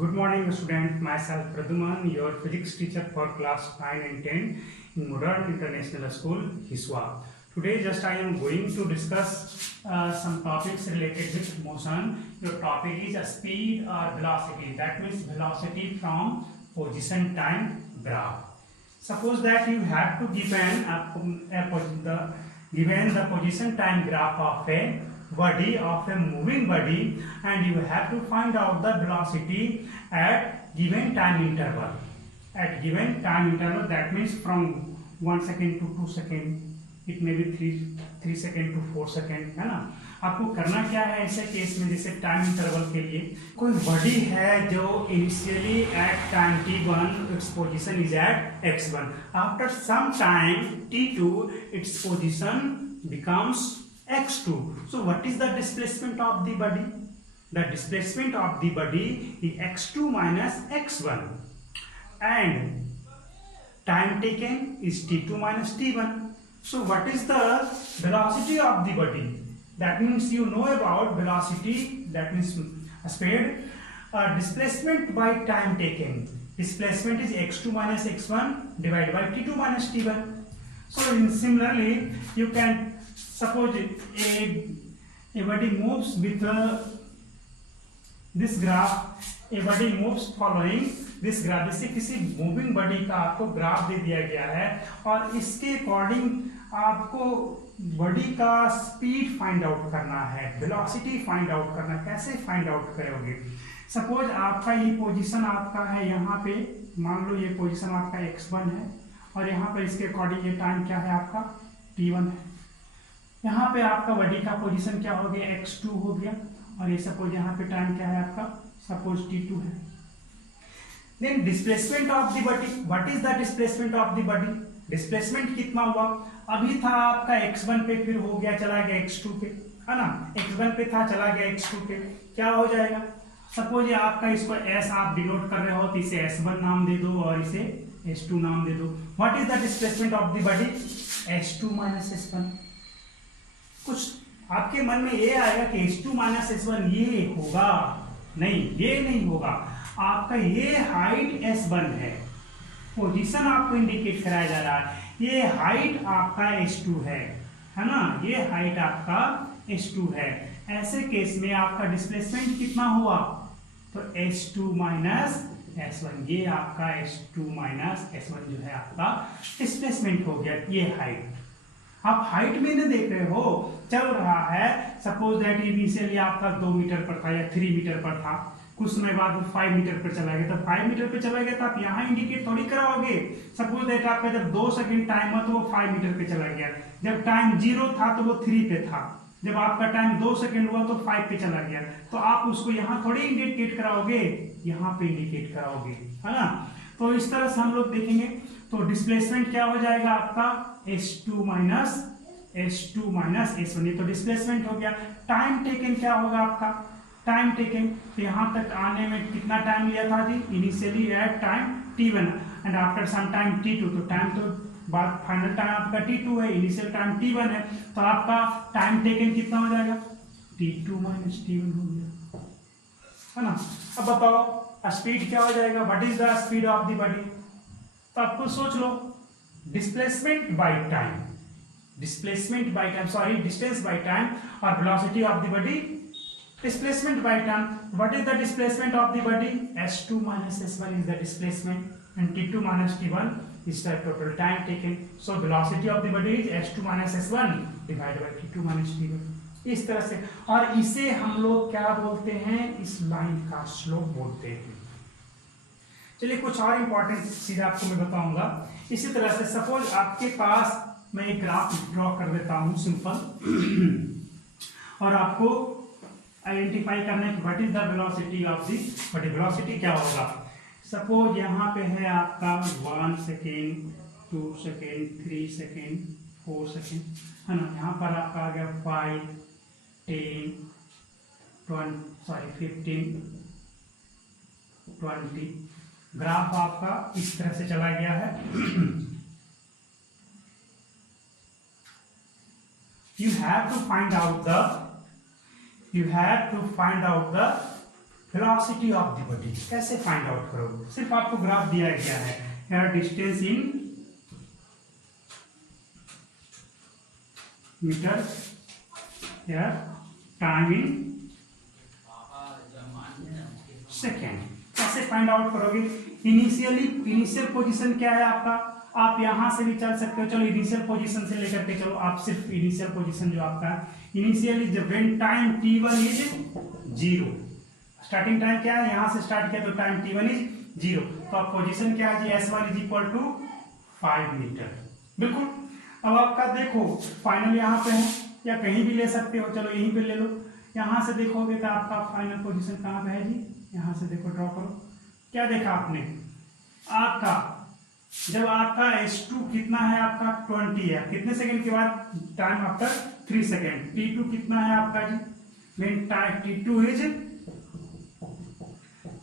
Good morning, student. Myself Praduman, your physics teacher for class 9 and 10 in Modern International School, Hiswa. Today, I am going to discuss some topics related with motion. Your topic is speed or velocity. That means velocity from position time graph. Suppose that you have to given the position time graph of a body, of a moving body, and you have to find out the velocity at given time interval. At given time interval, that means from 1 second to 2 second, it may be 3 second to 4 second, है ना। आपको करना क्या है ऐसे case में, जैसे time interval के लिए कोई बॉडी है जो initially at time t1 its position is at x1, after some time t2 its position becomes x2. So what is the displacement of the body? The displacement of the body is x2 minus x1, and time taken is t2 minus t1. So what is the velocity of the body? That means you know about velocity, that means speed. Displacement by time taken, displacement is x2 minus x1 divided by t2 minus t1. So similarly you can suppose a body moves with this graph. A body moves following this graph. जैसे किसी moving body का आपको graph दे दिया गया है और इसके according आपको बॉडी का स्पीड फाइंड आउट करना है, वेलोसिटी फाइंड आउट करना है। कैसे फाइंड आउट करोगे? सपोज आपका ये पोजीशन आपका है, यहाँ पे मान लो ये पोजीशन आपका x1 है और यहाँ पे इसके अकॉर्डिंग ये टाइम क्या है आपका t1 है। यहाँ पे आपका बॉडी का पोजीशन क्या हो गया, x2 हो गया, और ये सपोज यहाँ पे टाइम क्या है आपका, सपोज t2 है। Then displacement of the body, what is the displacement of the body? Displacement कितना हुआ? अभी था आपका x1 पे, फिर हो गया चला गया x2 पे, है ना। x1 पे था चला गया x2 पे, क्या हो जाएगा? सपोज ये आपका इसको s आप डिनोट कर रहे हो तो इसे s1 नाम दे दो और इसे s2 नाम दे दो। What is the displacement of the body? s2 minus s1। कुछ आपके मन में ये आएगा कि s2 माइनस s1 ये होगा, नहीं, ये नहीं होगा। आपका ये हाइट s1 है, पोजीशन आपको इंडिकेट कराया जा रहा है, ये हाइट आपका s2 है ना, ये हाइट आपका s2 है। ऐसे केस में आपका डिस्प्लेसमेंट कितना हुआ? तो s2 माइनस s1, ये आपका s2 माइनस s1 जो है आपका डिस्प्लेसमेंट हो गया। ये हाइट आप हाइट में नहीं देख रहे हो, चल रहा है। सपोज दैट इनिशियली आपका 2 मीटर पर था या 3 मीटर पर था, कुछ समय बाद वो 5 मीटर पर चला गया। तो 5 मीटर पे चला गया तो आप यहाँ इंडिकेट थोड़ी कराओगे। सपोज दैट आपका जब 2 सेकंड टाइम है तो वो 5 मीटर पे चला गया, जब टाइम 0 था तो वो 3 पे था, जब आपका टाइम 2 सेकंड हुआ तो 5 पे चला गया। तो आप उसको यहाँ थोड़ी इंडिकेट कराओगे, यहाँ पे इंडिकेट कराओगे, है ना। तो इस तरह से हम लोग देखेंगे। तो डिस्प्लेसमेंट क्या हो जाएगा आपका, s2 माइनस s1, ये तो डिस्प्लेसमेंट हो गया। टाइम टेकन क्या होगा आपका? टाइम टेकन तो यहाँ तक आने में कितना टाइम लिया था जी? Initially at time t1 and after some time t2। तो टाइम तो बाद फाइनल टाइम आपका t2 है, इनिशियल टाइम t1 है, तो आपका टाइम टेकन कितना हो जाएगा? t2 माइनस t1 हो गया, है ना। अब बताओ स्पीड क्या हो जाएगा? What is the speed of the body? तो आपको सोच लो, displacement by time, displacement by time, sorry distance by time, और velocity of the body displacement by time. What is the displacement of the body? s2 minus s1 is the displacement and t2 minus t1 is the total time taken. So velocity of the body is s2 minus s1 divided by t2 minus t1। इस तरह से, और इसे हम लोग क्या बोलते हैं? इस लाइन का स्लोप बोलते हैं। चलिए कुछ और इंपॉर्टेंट चीज आपको मैं बताऊंगा। इसी तरह से सपोज आपके पास मैं एक ग्राफ ड्रॉ कर देता हूं सिंपल, और आपको आइडेंटिफाई करना है कि what is the velocity of the body. Velocity क्या होगा? सपोज यहाँ पे है आपका 1 सेकेंड, 2 सेकेंड, 3 सेकेंड, 4 सेकेंड, है ना। यहाँ पर आपका आ गया 5, 10, 15, 20। ग्राफ आपका इस तरह से चला गया है। you have to find out the velocity of the body कैसे फाइंड आउट करोगे? सिर्फ आपको ग्राफ दिया गया है, here distance in metre, here time in second. कैसे फाइंड आउट करोगे? इनिशियल पोजीशन क्या है आपका? आप यहां से भी चल सकते हो, चलो इनिशियल पोजीशन से लेकर के चलो, आप सिर्फ इनिशियल पोजीशन जो आपका इनिशियली जब when time t1 is 0, starting time क्या है? यहां से स्टार्ट किया तो टाइम t1 इज 0, तो आप पोजीशन क्या है जी? s1 is equal to 5 metre. बिल्कुल। अब आपका देखो फाइनल यहाँ पे है, या कहीं भी ले सकते हो, चलो यहीं पे ले लो। यहां से देखोगे तो आपका फाइनल पोजीशन कहाँ पे है जी? यहां से देखो, ड्रॉ करो। क्या देखा आपने? आपका जब आपका S2 कितना है? आपका 20 है। कितने सेकंड के बाद? Time after 3 second. T2 कितना है आपका जी? When time T2 is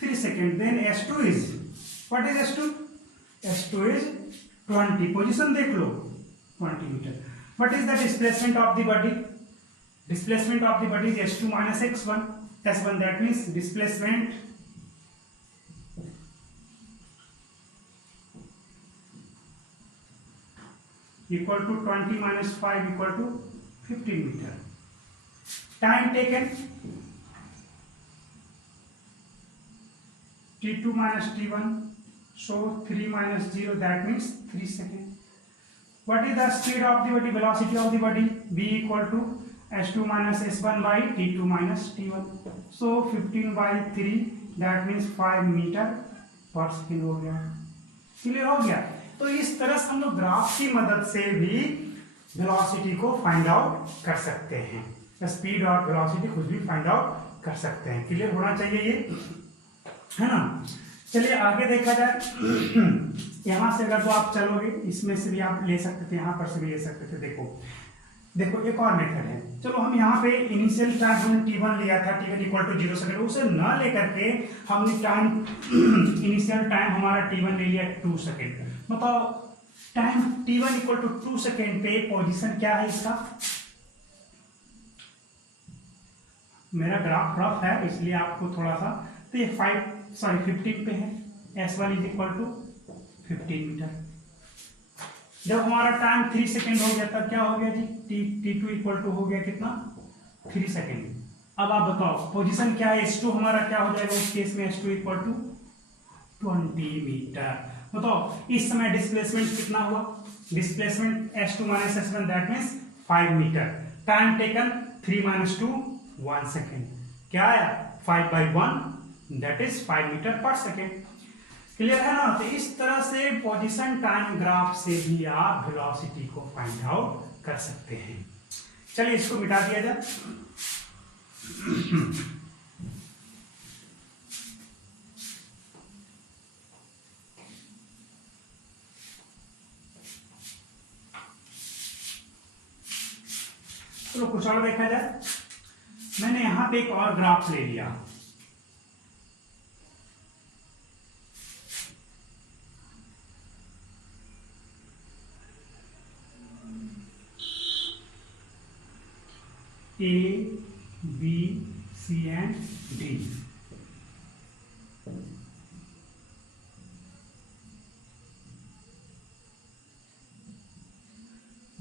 3 second, then S2 is, what is S2? S2 is 20। Position देख लो, 20 metre. What is the displacement of the body? Displacement of the body is S2 minus x1. S1, that means displacement equal to 20 minus 5 equal to 15 meter. Time taken T2 minus T1, so 3 minus 0, that means 3 seconds. What is the speed of the body? Velocity of the body V equal to S2 minus S1 by T2 minus T1, so 15 by 3, that means 5 metre per second हो गया। Clear हो गया? तो इस तरह से हम लोग ग्राफ की मदद से भी वेलोसिटी को फाइंड आउट कर सकते हैं, स्पीड और वेलोसिटी कुछ भी फाइंड आउट कर सकते हैं। क्लियर होना चाहिए ये, है ना? चलिए आगे देखा जाए। यहाँ से अगर तो आप चलोगे, इसमें से भी आप ले सकते थे, यहाँ पर से भी ले सकते थे। देखो एक और मेथड है। चलो हम यहाँ पे इनिशियल टाइम हमने t1 लिया था, t1 इक्वल टू 0 सेकंड, उसे न लेकर के हमने टाइम इनिशियल टाइम हमारा t1 ले लिया 2 सेकंड। बताओ time t1 equal to 2 second पे पोजीशन क्या है इसका? मेरा ग्राफ रफ है इसलिए आपको थोड़ा सा, तो ये 15 पे है। S1 is equal to 15 metre. जब हमारा टाइम 3 सेकेंड हो गया तब क्या हो गया जी? T2 इक्वल टू हो गया कितना? 3 सेकेंड। अब आप बताओ पोजीशन क्या है? S2 हमारा क्या हो जाएगा उस केस में? S2 equal to 20 metre. बताओ इस समय डिस्प्लेसमेंट कितना हुआ? Displacement S2 minus S1, that means 5 metre. Time taken 3 minus 2, 1 second. क्या आया? 5 by 1, that is 5 metre per second. Clear है ना? तो इस तरह से पोजीशन टाइम ग्राफ से भी आप वेलोसिटी को फाइंड आउट कर सकते हैं। चलिए इसको मिटा दिया जाए। चलो कुछ और देखा जाए। मैंने यहां पे एक और ग्राफ ले लिया। A, B, C and D।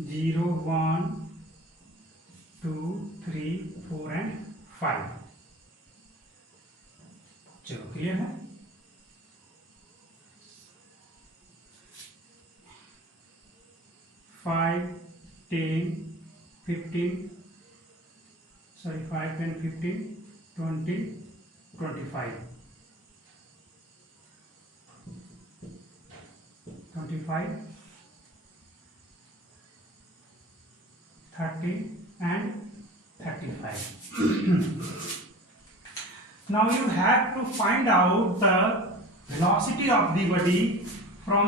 Zero 1 2 3 4 and 5। चलो क्लियर है? Five 10 15 sorry 5 10 15 20 25 25 30 and 35। now you have to find out the velocity of the body from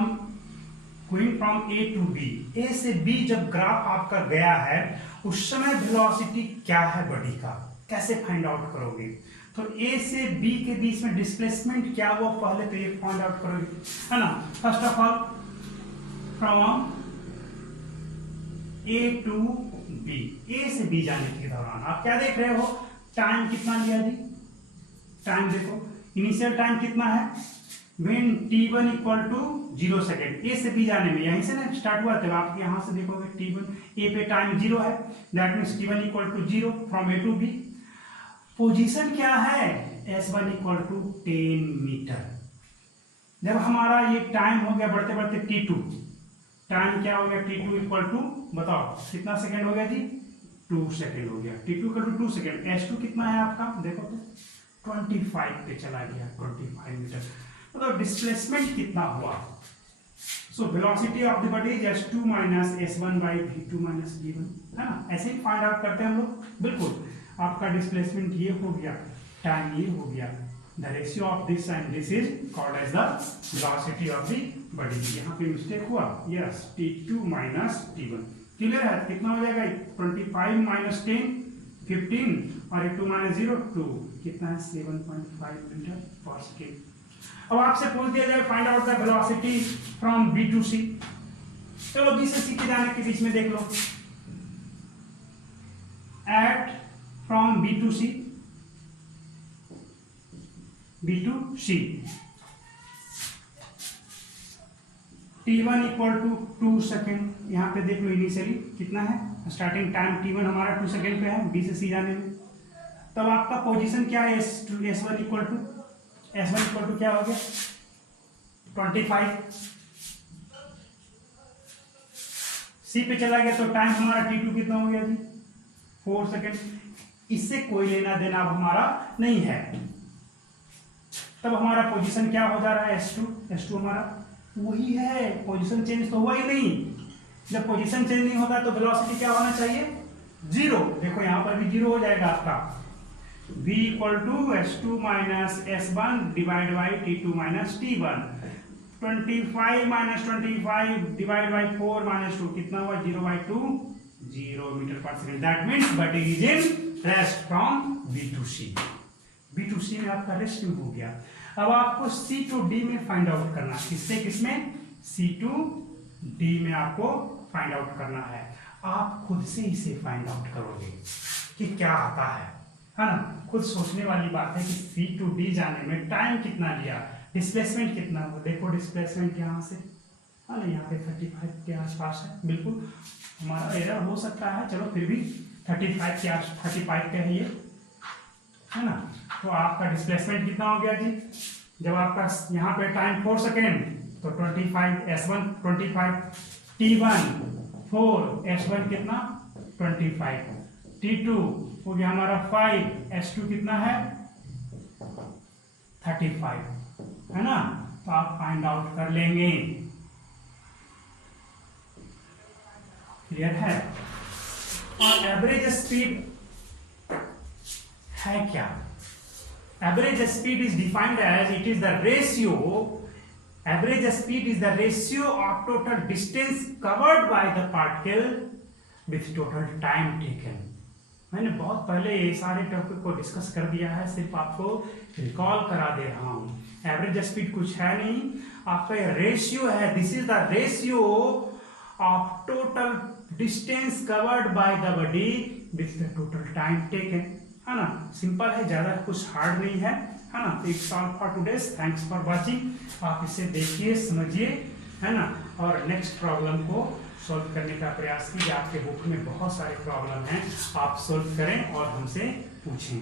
going from A to B। A से B जब graph आपका गया है उस समय velocity क्या है बॉडी का, कैसे फाइंड आउट करोगे? तो A से B के बीच में डिस्प्लेसमेंट क्या हुआ पहले तो ये फाइंड आउट करोगे, है ना? First of all from A to B, A से B जाने के दौरान आप क्या देख रहे हो? टाइम कितना लिया जी? टाइम देखो, इनिशियल टाइम कितना है, when t1 equal to 0 second, A से बी जाने में यहीं से ना स्टार्ट हुआ, तब आप यहाँ से देखोगे t1 ए पे टाइम 0 है, that means t1 equal to 0 from A to B. Position क्या है, s1 इक्वल टू 10 मीटर। जब हमारा ये टाइम हो गया बढ़ते बढ़ते t2, टाइम क्या हो गया, t2 इक्वल टू, बताओ कितना सेकेंड हो गया जी, 2 सेकेंड हो गया, t2 equal to 2 second. s2 कितना है आपका, देखो तो 25 पे चला गया, 25 मीटर, मतलब डिस्प्लेसमेंट कितना हुआ। So velocity of the body is s2 minus s1 by v2 minus v1, है ना, ऐसे ही फाइंड आउट करते हैं हम लोग। बिल्कुल, आपका डिस्प्लेसमेंट ये हो गया, टाइम ये हो गया, the ratio of this and this is called as the velocity of the body. यहाँ पे मिस्टेक हुआ, yes, t2 minus t1, clear है, कितना हो जाएगा, 25 माइनस 10 15 और 2 माइनस 0 2, कितना है 7.5 मीटर पर सेकेंड। अब आपसे पूछ दिया जाए find out the velocity from B to C, चलो बी से सी के जाने के बीच में देख लो, at from B to C, B to C, t1 equal to 2 second, यहाँ पे देख लो इनिशियली कितना है, स्टार्टिंग टाइम t1 हमारा 2 सेकेंड पे है बी से सी जाने में। तब आपका पोजीशन क्या है, s1 इक्वल टू क्या हो गया 25, सी पे चला गया तो टाइम हमारा t2 कितना हो गया जी 4 सेकेंड। इससे कोई लेना देना अब हमारा नहीं है, तब हमारा पोजीशन क्या हो जा रहा है, s2 हमारा वही है, पोजीशन चेंज तो हुआ ही नहीं। जब पोजीशन चेंज नहीं होता तो वेलोसिटी क्या होना चाहिए, 0। देखो यहाँ पर भी 0 हो जाएगा आपका, v equal to s2 minus s1 divide by t2 minus t1, 25 minus 25 divide by 4 minus 2, कितना हुआ 0/2, 0 metre per second. That means body is in rest from b to c, b to c में आपका rest हो गया। अब आपको c to d में find out करना है, किसमें, c टू d में आपको फाइंड आउट करना है। आप खुद से इसे फाइंड आउट करोगे कि क्या आता है ना, खुद सोचने वाली बात है कि c टू d जाने में टाइम कितना लिया, डिस्प्लेसमेंट कितना हुआ। देखो डिस्प्लेसमेंट यहाँ से, है ना, यहाँ पे 35 के आसपास है, बिल्कुल हमारा एरर हो सकता है, चलो फिर भी 35 पे है ये, है ना। तो आपका डिस्प्लेसमेंट कितना हो गया जी, जब आपका यहाँ पे टाइम 4 सेकेंड तो 25 s1 25, t1 4, s1 कितना 25, t2 हो गया हमारा 5, s2 कितना है 35, है ना। तो आप फाइंड आउट कर लेंगे, क्लियर है। और एवरेज स्पीड है क्या, average speed is defined as it is the ratio, average speed is the ratio of total distance covered by the particle with total time taken। मैंने बहुत पहले ये सारे टॉपिक को डिस्कस कर दिया है, सिर्फ आपको रिकॉल करा दे रहा हूँ। एवरेज स्पीड कुछ है नहीं, आपका ये रेशियो है, this is the ratio of total distance covered by the body with the total time taken, है ना। सिंपल है, ज्यादा कुछ हार्ड नहीं है ना। तो it's all for today's, thanks for watching. आप इसे देखिए, समझिए, है ना, और नेक्स्ट प्रॉब्लम को सॉल्व करने का प्रयास कीजिए। आपके बुक में बहुत सारे प्रॉब्लम हैं, आप सॉल्व करें और हमसे पूछें।